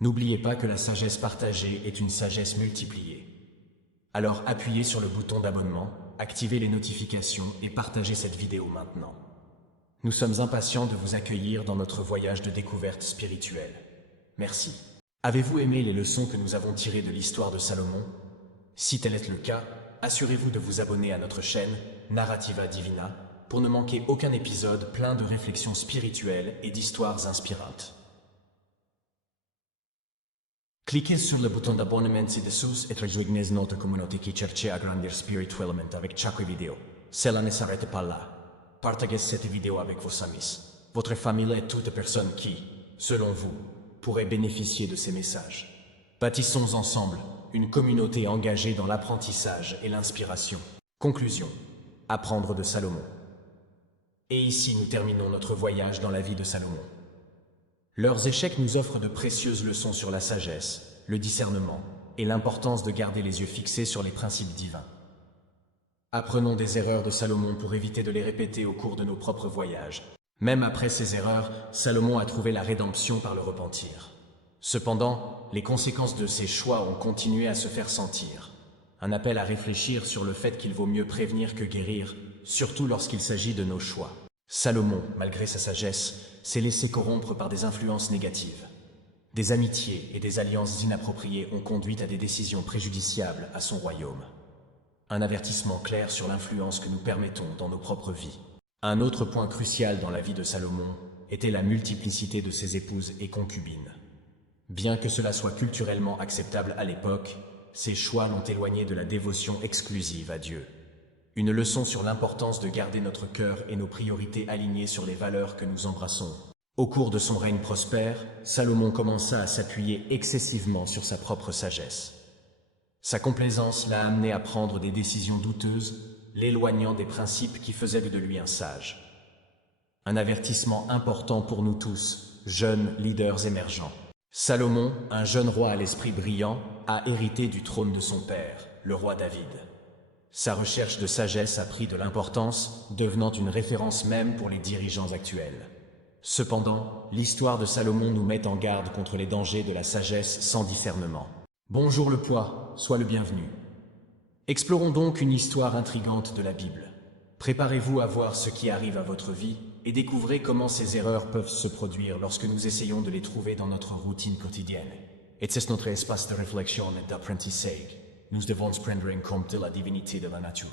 N'oubliez pas que la sagesse partagée est une sagesse multipliée. Alors appuyez sur le bouton d'abonnement, activez les notifications et partagez cette vidéo maintenant. Nous sommes impatients de vous accueillir dans notre voyage de découverte spirituelle. Merci. Avez-vous aimé les leçons que nous avons tirées de l'histoire de Salomon? Si tel est le cas, assurez-vous de vous abonner à notre chaîne Narrativa Divina pour ne manquer aucun épisode plein de réflexions spirituelles et d'histoires inspirantes. Cliquez sur le bouton d'abonnement ci-dessous et rejoignez notre communauté qui cherche à grandir spirituellement avec chaque vidéo. Cela ne s'arrête pas là. Partagez cette vidéo avec vos amis, votre famille et toute personne qui, selon vous, pourrait bénéficier de ces messages. Bâtissons ensemble une communauté engagée dans l'apprentissage et l'inspiration. Conclusion. Apprendre de Salomon. Et ici nous terminons notre voyage dans la vie de Salomon. Leurs échecs nous offrent de précieuses leçons sur la sagesse, le discernement et l'importance de garder les yeux fixés sur les principes divins. Apprenons des erreurs de Salomon pour éviter de les répéter au cours de nos propres voyages. Même après ces erreurs, Salomon a trouvé la rédemption par le repentir. Cependant, les conséquences de ses choix ont continué à se faire sentir. Un appel à réfléchir sur le fait qu'il vaut mieux prévenir que guérir, surtout lorsqu'il s'agit de nos choix. Salomon, malgré sa sagesse, s'est laissé corrompre par des influences négatives. Des amitiés et des alliances inappropriées ont conduit à des décisions préjudiciables à son royaume. Un avertissement clair sur l'influence que nous permettons dans nos propres vies. Un autre point crucial dans la vie de Salomon était la multiplicité de ses épouses et concubines. Bien que cela soit culturellement acceptable à l'époque, ses choix l'ont éloigné de la dévotion exclusive à Dieu. Une leçon sur l'importance de garder notre cœur et nos priorités alignées sur les valeurs que nous embrassons. Au cours de son règne prospère, Salomon commença à s'appuyer excessivement sur sa propre sagesse. Sa complaisance l'a amené à prendre des décisions douteuses, l'éloignant des principes qui faisaient de lui un sage. Un avertissement important pour nous tous, jeunes leaders émergents. Salomon, un jeune roi à l'esprit brillant, a hérité du trône de son père, le roi David. Sa recherche de sagesse a pris de l'importance, devenant une référence même pour les dirigeants actuels. Cependant, l'histoire de Salomon nous met en garde contre les dangers de la sagesse sans discernement. Bonjour le poids, sois le bienvenu. Explorons donc une histoire intrigante de la Bible. Préparez-vous à voir ce qui arrive à votre vie et découvrez comment ces erreurs peuvent se produire lorsque nous essayons de les trouver dans notre routine quotidienne. Et c'est notre espace de réflexion et d'apprentissage. Nous devons prendre en compte la divinité de la nature.